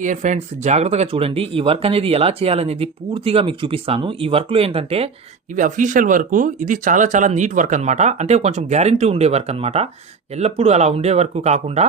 Dear friends జాగ్రత్తగా చూడండి. ఈ వర్క్ అనేది ఎలా చేయాలనేది పూర్తిగా మీకు చూపిస్తాను. ఈ వర్క్లో ఏంటంటే ఇవి అఫీషియల్ వర్క్ ఇది చాలా చాలా నీట్ వర్క్ అనమాట అంటే కొంచెం గ్యారంటీ ఉండే వర్క్ అనమాట ఎల్లప్పుడూ అలా ఉండే వర్క్ కాకుండా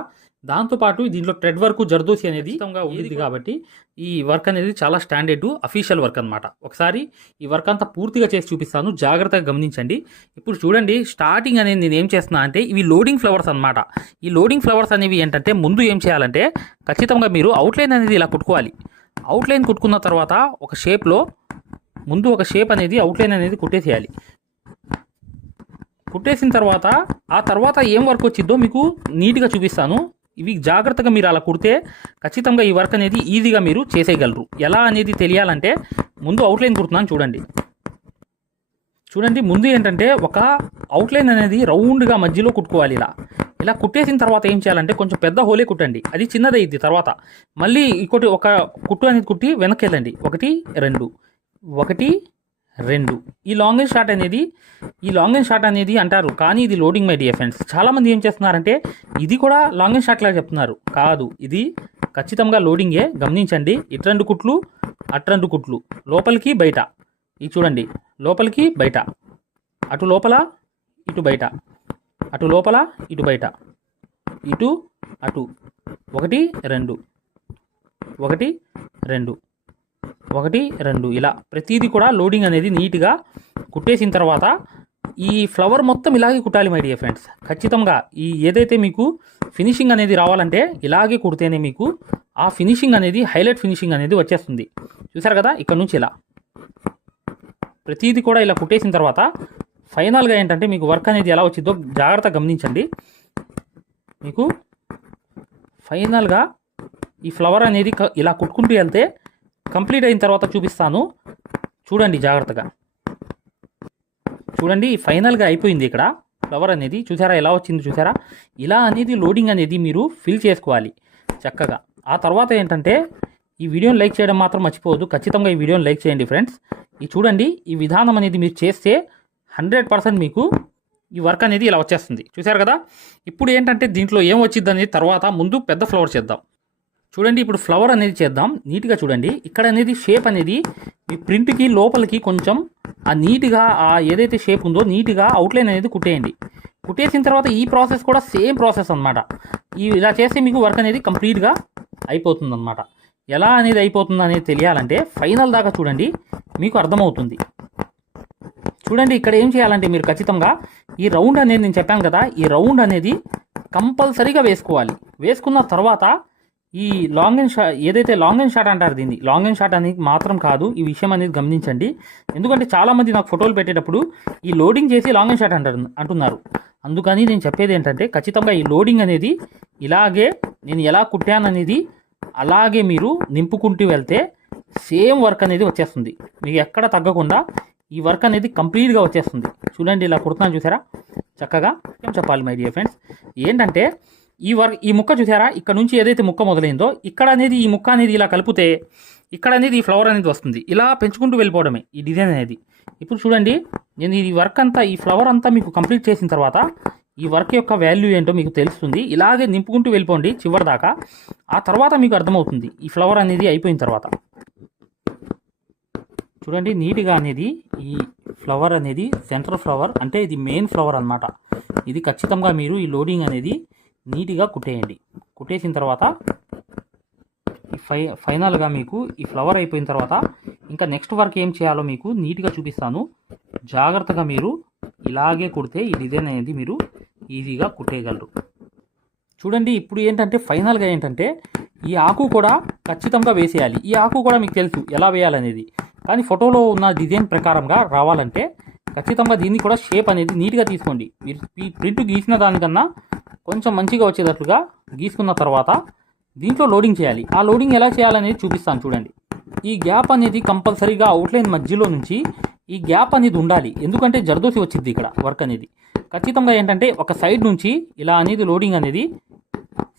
దాంతోపాటు దీంట్లో ట్రెడ్ వర్క్ జర్దోసి అనేది ఉంది. కాబట్టి ఈ వర్క్ అనేది చాలా స్టాండర్డ్ అఫీషియల్ వర్క్ అనమాట ఒకసారి ఈ వర్క్ అంతా పూర్తిగా చేసి చూపిస్తాను. జాగ్రత్తగా గమనించండి. ఇప్పుడు చూడండి స్టార్టింగ్ అనేది నేను ఏం చేస్తున్నా అంటే ఇవి లోడింగ్ ఫ్లవర్స్ అనమాట ఈ లోడింగ్ ఫ్లవర్స్ అనేవి ఏంటంటే ముందు ఏం చేయాలంటే ఖచ్చితంగా మీరు అవుట్లైన్ అనేది ఇలా కుట్టుకోవాలి. అవుట్లైన్ కుట్టుకున్న తర్వాత ఒక షేప్లో ముందు ఒక షేప్ అనేది అవుట్లైన్ అనేది కుట్టేసేయాలి. కుట్టేసిన తర్వాత ఆ తర్వాత ఏం వర్క్ వచ్చిందో మీకు నీట్గా చూపిస్తాను. ఇవి జాగ్రత్తగా మీరు అలా కుడితే ఖచ్చితంగా ఈ వర్క్ అనేది ఈజీగా మీరు చేసేయగలరు. ఎలా అనేది తెలియాలంటే ముందు అవుట్లైన్ కుడుతున్నాను చూడండి. చూడండి ముందు ఏంటంటే ఒక అవుట్లైన్ అనేది రౌండ్గా మధ్యలో కుట్టుకోవాలి ఇలా. ఇలా కుట్టేసిన తర్వాత ఏం చేయాలంటే కొంచెం పెద్ద హోలే కుట్టండి. అది చిన్నదైద్ది తర్వాత. మళ్ళీ ఇంకోటి ఒక కుట్టు అనేది కుట్టి వెనక్కి వెళ్ళండి. ఒకటి రెండు. ఒకటి రెండు. ఈ లాంగ్ అండ్ షార్ట్ అనేది ఈ లాంగ్ అండ్ షార్ట్ అనేది అంటారు కానీ ఇది లోడింగ్ మై డియర్ ఫ్రెండ్స్ చాలామంది ఏం చేస్తున్నారంటే ఇది కూడా లాంగ్ అండ్ షార్ట్ లాగా చెప్తున్నారు. కాదు ఇది ఖచ్చితంగా లోడింగే గమనించండి ఇటు రెండు కుట్లు అటు రెండు కుట్లు. లోపలికి బయట. ఇది చూడండి లోపలికి బయట. అటు లోపల ఇటు బయట. అటు లోపల ఇటు బయట. ఇటు అటు. ఒకటి రెండు. ఒకటి రెండు. ఒకటి రెండు ఇలా ప్రతిదీ కూడా లోడింగ్ అనేది నీట్గా కుట్టేసిన తర్వాత ఈ ఫ్లవర్ మొత్తం ఇలాగే కుట్టాలి మై డియర్ ఫ్రెండ్స్ ఖచ్చితంగా ఈ ఏదైతే మీకు ఫినిషింగ్ అనేది రావాలంటే ఇలాగే కుడితేనే మీకు ఆ ఫినిషింగ్ అనేది హైలైట్ ఫినిషింగ్ అనేది వచ్చేస్తుంది. చూసారు కదా? ఇక్కడ నుంచి ఇలా. ప్రతిదీ కూడా ఇలా కుట్టేసిన తర్వాత ఫైనల్గా ఏంటంటే మీకు వర్క్ అనేది ఎలా వచ్చిందో జాగ్రత్తగా గమనించండి. మీకు ఫైనల్గా ఈ ఫ్లవర్ అనేది ఇలా కుట్టుకుంటూ వెళ్తే కంప్లీట్ అయిన తర్వాత చూపిస్తాను. చూడండి జాగ్రత్తగా. చూడండి ఫైనల్గా అయిపోయింది ఇక్కడ. ఫ్లవర్ అనేది చూసారా ఎలా వచ్చింది చూసారా? ఇలా అనేది లోడింగ్ అనేది మీరు ఫిల్ చేసుకోవాలి చక్కగా. ఆ తర్వాత ఏంటంటే ఈ వీడియోని లైక్ చేయడం మాత్రం మర్చిపోవద్దు. ఖచ్చితంగా ఈ వీడియోని లైక్ చేయండి ఫ్రెండ్స్. ఈ చూడండి ఈ విధానం అనేది మీరు చేస్తే హండ్రెడ్ పర్సెంట్ మీకు ఈ వర్క్ అనేది ఇలా వచ్చేస్తుంది. చూసారు కదా? ఇప్పుడు ఏంటంటే దీంట్లో ఏం వచ్చింది అనేది తర్వాత ముందు పెద్ద ఫ్లవర్ చేద్దాం. చూడండి ఇప్పుడు ఫ్లవర్ అనేది చేద్దాం. నీట్గా చూడండి. ఇక్కడ అనేది షేప్ అనేది ఈ ప్రింట్కి లోపలికి కొంచెం ఆ నీట్గా ఆ ఏదైతే షేప్ ఉందో నీట్గా అవుట్లైన్ అనేది కుట్టేయండి. కుట్టేసిన తర్వాత ఈ ప్రాసెస్ కూడా సేమ్ ప్రాసెస్ అన్నమాట. ఈ ఇలా చేస్తే మీకు వర్క్ అనేది కంప్లీట్గా అయిపోతుంది అనమాట ఎలా అనేది అయిపోతుంది అనేది తెలియాలంటే ఫైనల్ దాకా చూడండి. మీకు అర్థమవుతుంది. చూడండి ఇక్కడ ఏం చేయాలంటే మీరు ఖచ్చితంగా ఈ రౌండ్ అనేది నేను చెప్పాను కదా ఈ రౌండ్ అనేది కంపల్సరీగా వేసుకోవాలి. వేసుకున్న తర్వాత ఈ లాంగ్ అండ్ షార్ట్ ఏదైతే లాంగ్ అండ్ షార్ట్ అంటారు దీన్ని లాంగ్ అండ్ షార్ట్ అనేది మాత్రం కాదు ఈ విషయం అనేది గమనించండి. ఎందుకంటే చాలామంది నాకు ఫోటోలు పెట్టేటప్పుడు ఈ లోడింగ్ చేసి లాంగ్ అండ్ షార్ట్ అంటారు అంటున్నారు. అందుకని నేను చెప్పేది ఏంటంటే ఖచ్చితంగా ఈ లోడింగ్ అనేది ఇలాగే నేను ఎలా కుట్టాననేది అలాగే మీరు నింపుకుంటూ వెళ్తే సేమ్ వర్క్ అనేది వచ్చేస్తుంది. మీకు ఎక్కడ తగ్గకుండా ఈ వర్క్ అనేది కంప్లీట్గా వచ్చేస్తుంది. చూడండి ఇలా కుడుతున్నాను చూసారా? చక్కగా ఏం చెప్పాలి మై డియర్ ఫ్రెండ్స్? ఏంటంటే ఈ వర్క్ ఈ ముక్క చూసారా? ఇక్కడ నుంచి ఏదైతే ముక్క మొదలైందో ఇక్కడ అనేది ఈ ముక్క అనేది ఇలా కలిపితే ఇక్కడ అనేది ఈ ఫ్లవర్ అనేది వస్తుంది. ఇలా పెంచుకుంటూ వెళ్ళిపోవడమే ఈ డిజైన్ అనేది. ఇప్పుడు చూడండి నేను ఈ వర్క్ అంతా ఈ ఫ్లవర్ అంతా మీకు కంప్లీట్ చేసిన తర్వాత ఈ వర్క్ యొక్క వాల్యూ ఏంటో మీకు తెలుస్తుంది. ఇలాగే నింపుకుంటూ వెళ్ళిపోండి చివరి దాకా ఆ తర్వాత మీకు అర్థమవుతుంది ఈ ఫ్లవర్ అనేది అయిపోయిన తర్వాత. చూడండి నీట్గా అనేది ఈ ఫ్లవర్ అనేది సెంట్రల్ ఫ్లవర్ అంటే ఇది మెయిన్ ఫ్లవర్ అన్నమాట. ఇది ఖచ్చితంగా మీరు ఈ లోడింగ్ అనేది నీట్గా కుట్టేయండి. కుట్టేసిన తర్వాత ఈ ఫై ఫైనల్గా మీకు ఈ ఫ్లవర్ అయిపోయిన తర్వాత ఇంకా నెక్స్ట్ వర్క్ ఏం చేయాలో మీకు నీట్గా చూపిస్తాను. జాగ్రత్తగా మీరు ఇలాగే కుడితే ఈ డిజైన్ అనేది మీరు ఈజీగా కుట్టేయగలరు. చూడండి ఇప్పుడు ఏంటంటే ఫైనల్గా ఏంటంటే ఈ ఆకు కూడా ఖచ్చితంగా వేసేయాలి. ఈ ఆకు కూడా మీకు తెలుసు ఎలా వేయాలనేది. కానీ ఫోటోలో ఉన్న డిజైన్ ప్రకారంగా రావాలంటే ఖచ్చితంగా దీన్ని కూడా షేప్ అనేది నీట్గా తీసుకోండి. మీరు ఈ ప్రింట్ గీసిన దానికన్నా కొంచెం మంచిగా వచ్చేటట్లుగా గీసుకున్న తర్వాత దీంట్లో లోడింగ్ చేయాలి. ఆ లోడింగ్ ఎలా చేయాలనేది చూపిస్తాను చూడండి. ఈ గ్యాప్ అనేది కంపల్సరీగా అవుట్లైన్ మధ్యలో నుంచి ఈ గ్యాప్ అనేది ఉండాలి. ఎందుకంటే జర్దోసి వచ్చింది ఇక్కడ వర్క్ అనేది. ఖచ్చితంగా ఏంటంటే ఒక సైడ్ నుంచి ఇలా అనేది లోడింగ్ అనేది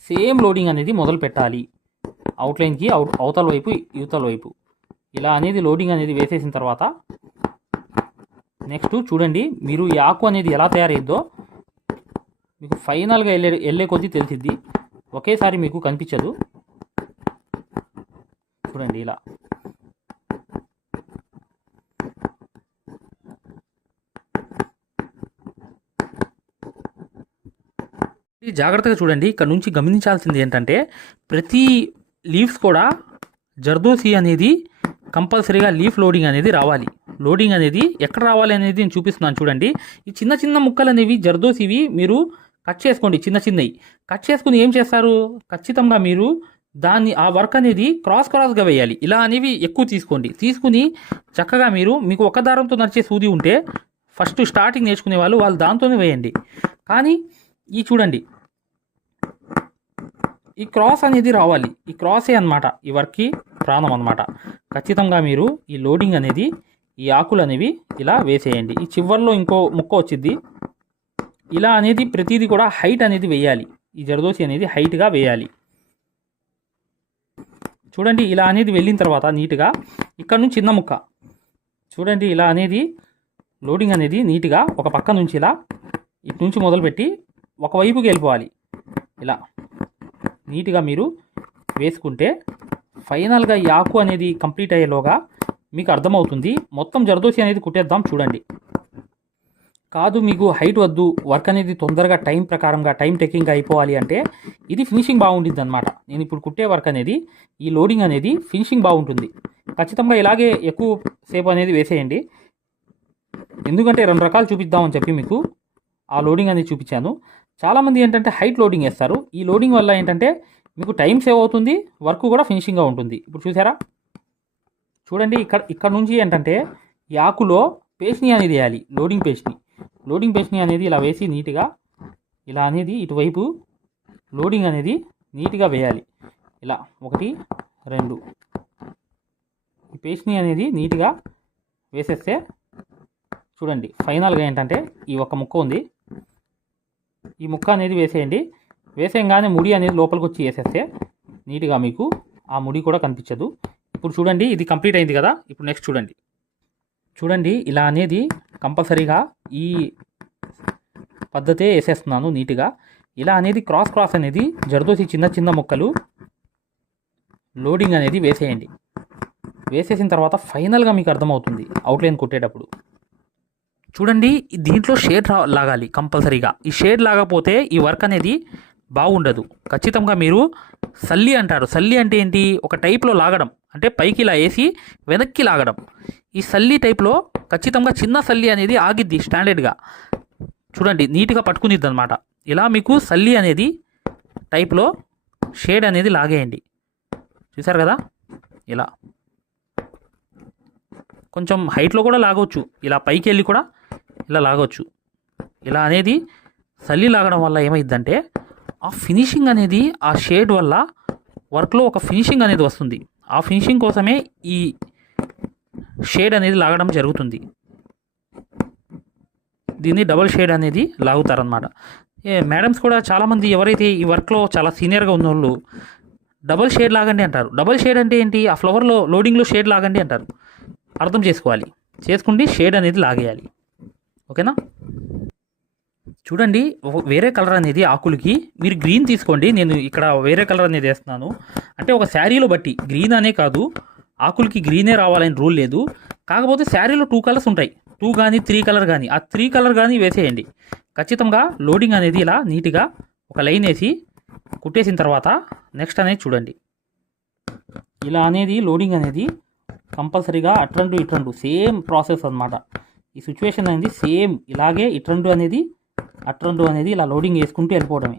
సేమ్ లోడింగ్ అనేది మొదలు పెట్టాలి. అవుట్లైన్కి అవుట్ అవతల వైపు యువతల వైపు. ఇలా అనేది లోడింగ్ అనేది వేసేసిన తర్వాత నెక్స్ట్ చూడండి మీరు ఈ ఆకు అనేది ఎలా తయారైద్దో మీకు ఫైనల్గా వెళ్ళే వెళ్ళే కొద్దీ తెలిసిద్ది. ఒకేసారి మీకు కనిపించదు. చూడండి ఇలా. జాగ్రత్తగా చూడండి. ఇక్కడ నుంచి గమనించాల్సింది ఏంటంటే ప్రతి లీవ్స్ కూడా జర్దోసి అనేది కంపల్సరీగా లీఫ్ లోడింగ్ అనేది రావాలి. లోడింగ్ అనేది ఎక్కడ రావాలి అనేది నేను చూపిస్తున్నాను చూడండి. ఈ చిన్న చిన్న ముక్కలు అనేవి జర్దోసివి మీరు కట్ చేసుకోండి చిన్న చిన్నవి కట్ చేసుకుని ఏం చేస్తారు? ఖచ్చితంగా మీరు దాన్ని ఆ వర్క్ అనేది క్రాస్ క్రాస్గా వేయాలి. ఇలా అనేవి ఎక్కువ తీసుకోండి. తీసుకుని చక్కగా మీరు మీకు ఒక దారంతో నడిచే సూది ఉంటే ఫస్ట్ స్టార్టింగ్ నేర్చుకునే వాళ్ళు వాళ్ళు దాంతోనే వేయండి. కానీ ఈ చూడండి. ఈ క్రాస్ అనేది రావాలి. ఈ క్రాసే అన్నమాట. ఈ వర్క్కి ప్రాణం అన్నమాట. ఖచ్చితంగా మీరు ఈ లోడింగ్ అనేది ఈ ఆకులు అనేవి ఇలా వేసేయండి. ఈ చివర్లో ఇంకో ముక్క వచ్చింది ఇలా అనేది ప్రతిదీ కూడా హైట్ అనేది వేయాలి. ఈ జరదోసి అనేది హైట్గా వేయాలి. చూడండి ఇలా అనేది వెళ్ళిన తర్వాత నీట్గా ఇక్కడ నుంచి చిన్న ముక్క. చూడండి ఇలా అనేది లోడింగ్ అనేది నీట్గా ఒక పక్క నుంచి ఇలా ఇటు నుంచి మొదలుపెట్టి ఒకవైపుకి వెళ్ళిపోవాలి. ఇలా నీట్గా మీరు వేసుకుంటే ఫైనల్గా ఈ ఆకు అనేది కంప్లీట్ అయ్యేలోగా మీకు అర్థమవుతుంది. మొత్తం జరదోసి అనేది కుట్టేద్దాం చూడండి. కాదు మీకు హైట్ వద్దు. వర్క్ అనేది తొందరగా టైం ప్రకారంగా టైం టేకింగ్ అయిపోవాలి అంటే ఇది ఫినిషింగ్ బాగుంటుంది అనమాట నేను ఇప్పుడు కుట్టే వర్క్ అనేది ఈ లోడింగ్ అనేది ఫినిషింగ్ బాగుంటుంది. ఖచ్చితంగా ఇలాగే ఎక్కువ సేపు అనేది వేసేయండి. ఎందుకంటే రెండు రకాలు చూపిద్దామని చెప్పి మీకు ఆ లోడింగ్ అనేది చూపించాను. చాలామంది ఏంటంటే హైట్ లోడింగ్ వేస్తారు. ఈ లోడింగ్ వల్ల ఏంటంటే మీకు టైం సేవ్ అవుతుంది వర్క్ కూడా ఫినిషింగ్గా ఉంటుంది. ఇప్పుడు చూసారా? చూడండి ఇక్కడ ఇక్కడ నుంచి ఏంటంటే ఈ ఆకులో పేస్ట్ని అనేది వేయాలి లోడింగ్ పేస్ట్ని. లోడింగ్ పేస్ట్ని అనేది ఇలా వేసి నీట్గా ఇలా అనేది ఇటువైపు లోడింగ్ అనేది నీట్గా వేయాలి. ఇలా ఒకటి రెండు. ఈ పేస్ట్ని అనేది నీట్గా వేసేస్తే చూడండి ఫైనల్గా ఏంటంటే ఈ ఒక్క ముక్క ఉంది. ఈ ముక్క అనేది వేసేయండి. వేసేయంగానే ముడి అనేది లోపలికి వచ్చి వేసేస్తే నీట్గా మీకు ఆ ముడి కూడా కనిపించదు. ఇప్పుడు చూడండి ఇది కంప్లీట్ అయింది కదా. ఇప్పుడు నెక్స్ట్ చూడండి. చూడండి ఇలా అనేది కంపల్సరీగా ఈ పద్ధతే వేసేస్తున్నాను నీట్గా. ఇలా అనేది క్రాస్ క్రాస్ అనేది జరదోసి చిన్న చిన్న ముక్కలు లోడింగ్ అనేది వేసేయండి. వేసేసిన తర్వాత ఫైనల్గా మీకు అర్థమవుతుంది అవుట్లైన్ కొట్టేటప్పుడు. చూడండి దీంట్లో షేడ్ రా లాగాలి కంపల్సరీగా. ఈ షేడ్ లాగపోతే ఈ వర్క్ అనేది బాగుండదు. ఖచ్చితంగా మీరు సల్లి అంటారు. సల్లి అంటే ఏంటి? ఒక టైప్లో లాగడం. అంటే పైకి ఇలా వేసి వెనక్కి లాగడం. ఈ సల్లి టైప్లో ఖచ్చితంగా చిన్న సల్లి అనేది ఆగిద్ది స్టాండర్డ్గా చూడండి నీట్గా పట్టుకునిద్ది అనమాట ఇలా మీకు సల్లి అనేది టైప్లో షేడ్ అనేది లాగేయండి. చూసారు కదా? ఇలా. కొంచెం హైట్లో కూడా లాగవచ్చు ఇలా పైకి వెళ్ళి కూడా ఇలా లాగవచ్చు ఇలా అనేది సల్లి లాగడం వల్ల ఏమైందంటే ఆ ఫినిషింగ్ అనేది ఆ షేడ్ వల్ల వర్క్లో ఒక ఫినిషింగ్ అనేది వస్తుంది. ఆ ఫినిషింగ్ కోసమే ఈ షేడ్ అనేది లాగడం జరుగుతుంది. దీన్ని డబుల్ షేడ్ అనేది లాగుతారనమాట ఏ మేడమ్స్ కూడా చాలామంది ఎవరైతే ఈ వర్క్లో చాలా సీనియర్గా ఉన్న వాళ్ళు డబుల్ షేడ్ లాగండి అంటారు. డబుల్ షేడ్ అంటే ఏంటి? ఆ ఫ్లవర్లో లోడింగ్లో షేడ్ లాగండి అంటారు. అర్థం చేసుకోవాలి. చేసుకుంటే షేడ్ అనేది లాగేయాలి. ఓకేనా? చూడండి వేరే కలర్ అనేది ఆకులకి మీరు గ్రీన్ తీసుకోండి. నేను ఇక్కడ వేరే కలర్ అనేది వేస్తున్నాను. అంటే ఒక శారీలో బట్టి గ్రీన్ అనే కాదు. ఆకులకి గ్రీనే రావాలని రూల్ లేదు. కాకపోతే శారీలో టూ కలర్స్ ఉంటాయి. టూ కానీ త్రీ కలర్ కానీ ఆ త్రీ కలర్ కానీ వేసేయండి. ఖచ్చితంగా లోడింగ్ అనేది ఇలా నీట్గా ఒక లైన్ వేసి కుట్టేసిన తర్వాత నెక్స్ట్ అనేది చూడండి. ఇలా అనేది లోడింగ్ అనేది కంపల్సరీగా అట్రండు ఇట్రండు సేమ్ ప్రాసెస్ అనమాట ఈ సిచ్యువేషన్ అనేది సేమ్ ఇలాగే ఇట్రండు అనేది అట్రండు అనేది ఇలా లోడింగ్ వేసుకుంటూ వెళ్ళిపోవడమే.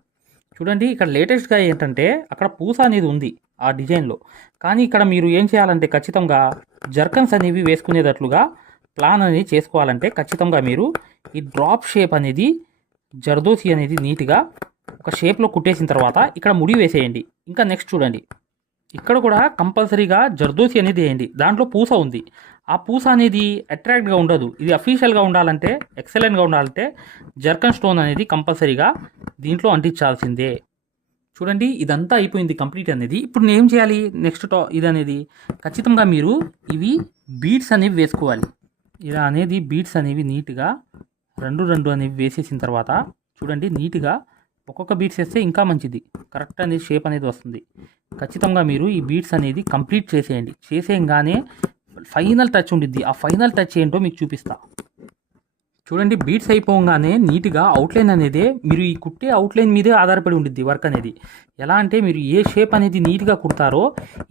చూడండి ఇక్కడ లేటెస్ట్గా ఏంటంటే అక్కడ పూస అనేది ఉంది ఆ డిజైన్లో కానీ ఇక్కడ మీరు ఏం చేయాలంటే ఖచ్చితంగా జర్కన్స్ అనేవి వేసుకునేటట్లుగా ప్లాన్ అనేది చేసుకోవాలంటే ఖచ్చితంగా మీరు ఈ డ్రాప్ షేప్ అనేది జర్దోసి అనేది నీట్గా ఒక షేప్లో కుట్టేసిన తర్వాత ఇక్కడ ముడి వేసేయండి. ఇంకా నెక్స్ట్ చూడండి. ఇక్కడ కూడా కంపల్సరీగా జర్దోసి అనేది వేయండి. దాంట్లో పూస ఉంది. ఆ పూస అనేది అట్రాక్ట్గా ఉండదు. ఇది అఫీషియల్గా ఉండాలంటే ఎక్సలెంట్గా ఉండాలంటే జర్కన్ స్టోన్ అనేది కంపల్సరీగా దీంట్లో అంటించాల్సిందే. చూడండి ఇదంతా అయిపోయింది కంప్లీట్ అనేది. ఇప్పుడు నేను ఏం చేయాలి? నెక్స్ట్ టా ఇది అనేది. ఖచ్చితంగా మీరు ఇవి బీడ్స్ అనేవి వేసుకోవాలి. ఇలా అనేది బీడ్స్ అనేవి నీట్గా రెండు రెండు అనేవి వేసేసిన తర్వాత చూడండి నీట్గా ఒక్కొక్క బీట్స్ వేస్తే ఇంకా మంచిది. కరెక్ట్ అనేది షేప్ అనేది వస్తుంది. ఖచ్చితంగా మీరు ఈ బీట్స్ అనేది కంప్లీట్ చేసేయండి. చేసేయంగానే ఫైనల్ టచ్ ఉండిద్ది. ఆ ఫైనల్ టచ్ ఏంటో మీకు చూపిస్తా. చూడండి బీట్స్ అయిపోగానే నీట్గా అవుట్లైన్ అనేది మీరు ఈ కుట్టే అవుట్లైన్ మీదే ఆధారపడి ఉండిద్ది వర్క్ అనేది. ఎలా అంటే మీరు ఏ షేప్ అనేది నీట్గా కుడతారో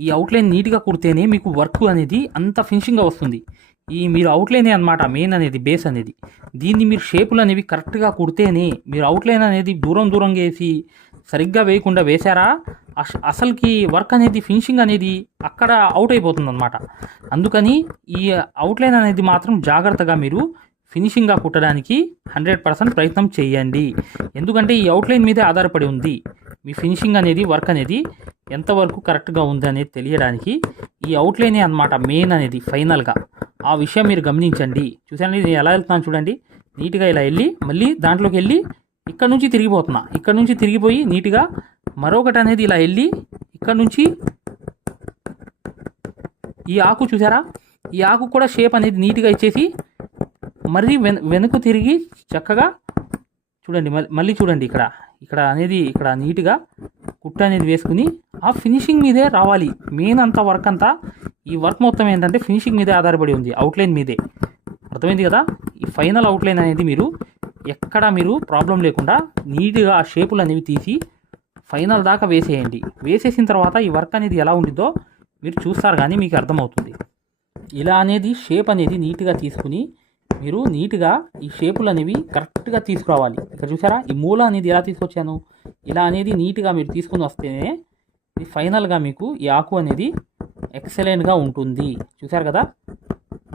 ఈ అవుట్లైన్ నీట్గా కుడితేనే మీకు వర్క్ అనేది అంత ఫినిషింగ్గా వస్తుంది. ఈ మీరు అవుట్లైనే అనమాట మెయిన్ అనేది బేస్ అనేది. దీన్ని మీరు షేపులు అనేవి కరెక్ట్గా కుడితేనే మీరు అవుట్లైన్ అనేది దూరం దూరంగా వేసి సరిగ్గా వేయకుండా వేశారా? అసలుకి వర్క్ అనేది ఫినిషింగ్ అనేది అక్కడ అవుట్ అయిపోతుంది అనమాట అందుకని ఈ అవుట్లైన్ అనేది మాత్రం జాగ్రత్తగా మీరు ఫినిషింగ్గా కుట్టడానికి హండ్రెడ్ పర్సెంట్ ప్రయత్నం చేయండి. ఎందుకంటే ఈ అవుట్లైన్ మీదే ఆధారపడి ఉంది. మీ ఫినిషింగ్ అనేది వర్క్ అనేది ఎంతవరకు కరెక్ట్గా ఉంది అనేది తెలియడానికి ఈ అవుట్లైనే అనమాట మెయిన్ అనేది ఫైనల్గా. ఆ విషయం మీరు గమనించండి. చూసానండి నేను ఎలా వెళ్తున్నాను చూడండి. నీట్గా ఇలా వెళ్ళి మళ్ళీ దాంట్లోకి వెళ్ళి ఇక్కడ నుంచి తిరిగిపోతున్నా. ఇక్కడ నుంచి తిరిగిపోయి నీట్గా మరొకటి అనేది ఇలా వెళ్ళి ఇక్కడ నుంచి ఈ ఆకు చూసారా? ఈ ఆకు కూడా షేప్ అనేది నీట్గా ఇచ్చేసి మరీ వెన వెనుక తిరిగి చక్కగా చూడండి మళ్ళీ మళ్ళీ చూడండి ఇక్కడ. ఇక్కడ అనేది ఇక్కడ నీట్గా కుట్ట అనేది వేసుకుని ఆ ఫినిషింగ్ మీదే రావాలి. మెయిన్ అంతా వర్క్ అంతా ఈ వర్క్ మొత్తం ఏంటంటే ఫినిషింగ్ మీదే ఆధారపడి ఉంది. అవుట్లైన్ మీదే. అర్థమైంది కదా? ఈ ఫైనల్ అవుట్లైన్ అనేది మీరు ఎక్కడ మీరు ప్రాబ్లం లేకుండా నీట్గా ఆ షేపులు అనేవి తీసి ఫైనల్ దాకా వేసేయండి. వేసేసిన తర్వాత ఈ వర్క్ అనేది ఎలా ఉండిద్దో మీరు చూస్తారు కానీ మీకు అర్థమవుతుంది. ఇలా అనేది షేప్ అనేది నీట్గా తీసుకుని మీరు నీట్గా ఈ షేపులు అనేవి కరెక్ట్గా తీసుకురావాలి. ఇక్కడ చూసారా? ఈ మూల అనేది ఎలా తీసుకొచ్చాను? ఇలా అనేది నీట్గా మీరు తీసుకుని వస్తేనే ఇది ఫైనల్గా మీకు ఈ ఆకు అనేది ఎక్సలెంట్గా ఉంటుంది. చూసారు కదా?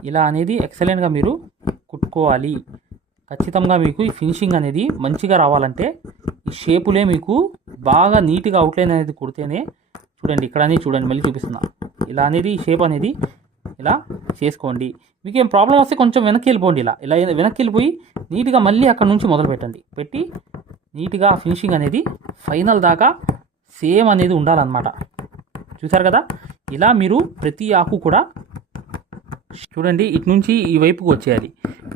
ఇలా అనేది ఎక్సలెంట్గా మీరు కుట్టుకోవాలి. ఖచ్చితంగా మీకు ఈ ఫినిషింగ్ అనేది మంచిగా రావాలంటే ఈ షేపులే మీకు బాగా నీట్గా అవుట్లైన్ అనేది కుడితేనే చూడండి ఇక్కడ అనేది చూడండి మళ్ళీ చూపిస్తున్నా. ఇలా అనేది ఈ షేప్ అనేది ఇలా చేసుకోండి. మీకు ఏం ప్రాబ్లం వస్తే కొంచెం వెనక్కి వెళ్ళిపోండి ఇలా. ఇలా వెనక్కి వెళ్ళిపోయి నీట్గా మళ్ళీ అక్కడ నుంచి మొదలు పెట్టండి. పెట్టి నీట్గా ఫినిషింగ్ అనేది ఫైనల్ దాకా సేమ్ అనేది ఉండాలన్నమాట. చూసారు కదా? ఇలా మీరు ప్రతి ఆకు కూడా చూడండి ఇటు నుంచి ఈ వైపుకు వచ్చేయాలి.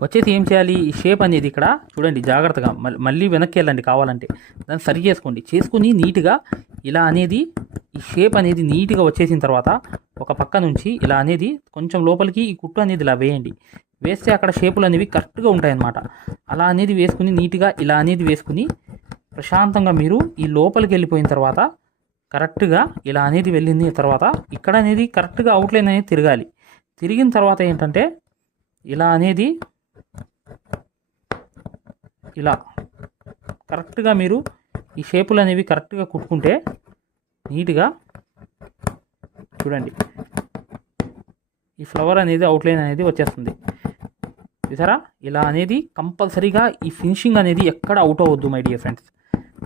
వచ్చేసి ఏం చేయాలి? ఈ షేప్ అనేది ఇక్కడ చూడండి జాగ్రత్తగా మళ్ళీ మళ్ళీ వెనక్కి వెళ్ళండి కావాలంటే. దాన్ని సరి చేసుకోండి. చేసుకుని నీట్గా ఇలా అనేది ఈ షేప్ అనేది నీట్గా వచ్చేసిన తర్వాత ఒక పక్క నుంచి ఇలా అనేది కొంచెం లోపలికి ఈ కుట్టు అనేది ఇలా వేయండి. వేస్తే అక్కడ షేపులు అనేవి కరెక్ట్గా ఉంటాయన్నమాట. అలా అనేది వేసుకుని నీట్గా ఇలా అనేది వేసుకుని ప్రశాంతంగా మీరు ఈ లోపలికి వెళ్ళిపోయిన తర్వాత కరెక్ట్గా ఇలా అనేది వెళ్ళిన తర్వాత ఇక్కడ అనేది కరెక్ట్గా అవుట్లైన్ అనేది తిరగాలి. తిరిగిన తర్వాత ఏంటంటే ఇలా అనేది ఇలా కరెక్ట్గా మీరు ఈ షేపులు అనేవి కరెక్ట్గా కుట్టుకుంటే నీట్గా చూడండి. ఈ ఫ్లవర్ అనేది అవుట్లైన్ అనేది వచ్చేస్తుంది. చూసారా? ఇలా అనేది కంపల్సరీగా ఈ ఫినిషింగ్ అనేది ఎక్కడ అవుట్ అవ్వద్దు మై డియర్ ఫ్రెండ్స్.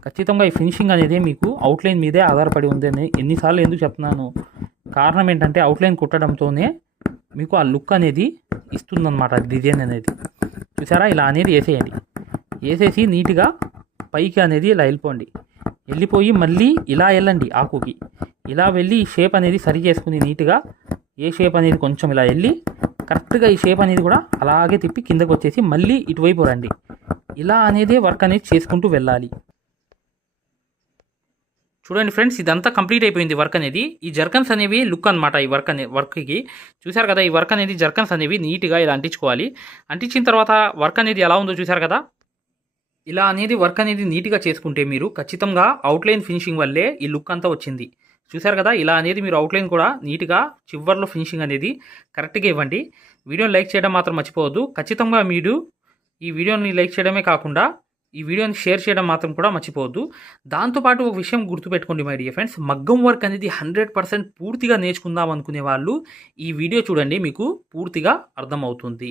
ఖచ్చితంగా ఈ ఫినిషింగ్ అనేది మీకు అవుట్లైన్ మీదే ఆధారపడి ఉందని ఎన్నిసార్లు ఎందుకు చెప్తున్నాను? కారణం ఏంటంటే అవుట్లైన్ కుట్టడంతోనే మీకు ఆ లుక్ అనేది ఇస్తుందన్నమాట డిజైన్ అనేది. చూసారా? ఇలా అనేది వేసేయండి. వేసేసి నీట్గా పైకి అనేది ఇలా వెళ్ళిపోండి. వెళ్ళిపోయి మళ్ళీ ఇలా వెళ్ళండి ఆకుకి. ఇలా వెళ్ళి ఈ షేప్ అనేది సరి చేసుకుని నీట్గా ఏ షేప్ అనేది కొంచెం ఇలా వెళ్ళి కరెక్ట్గా ఈ షేప్ అనేది కూడా అలాగే తిప్పి కిందకు వచ్చేసి మళ్ళీ ఇటువైపు రండి. ఇలా అనేది వర్క్ అనేది చేసుకుంటూ వెళ్ళాలి. చూడండి ఫ్రెండ్స్ ఇదంతా కంప్లీట్ అయిపోయింది వర్క్ అనేది. ఈ జర్కన్స్ అనేవి లుక్ అనమాట ఈ వర్క్ అనే వర్క్కి చూసారు కదా ఈ వర్క్ అనేది జర్కన్స్ అనేవి నీట్గా ఇలా అంటించుకోవాలి. అంటించిన తర్వాత వర్క్ అనేది ఎలా ఉందో చూసారు కదా? ఇలా అనేది వర్క్ అనేది నీట్గా చేసుకుంటే మీరు ఖచ్చితంగా అవుట్లైన్ ఫినిషింగ్ వల్లే ఈ లుక్ అంతా వచ్చింది. చూశారు కదా ఇలా అనేది మీరు అవుట్లైన్ కూడా నీట్గా చివర్లో ఫినిషింగ్ అనేది కరెక్ట్గా ఇవ్వండి. వీడియోని లైక్ చేయడం మాత్రం మర్చిపోవద్దు. ఖచ్చితంగా మీరు ఈ వీడియోని లైక్ చేయడమే కాకుండా ఈ వీడియోని షేర్ చేయడం మాత్రం కూడా మర్చిపోవద్దు. దాంతోపాటు ఒక విషయం గుర్తుపెట్టుకోండి మై డియర్ ఫ్రెండ్స్. మగ్గం వర్క్ అనేది హండ్రెడ్ పర్సెంట్ పూర్తిగా నేర్చుకుందాం అనుకునే వాళ్ళు ఈ వీడియో చూడండి మీకు పూర్తిగా అర్థమవుతుంది.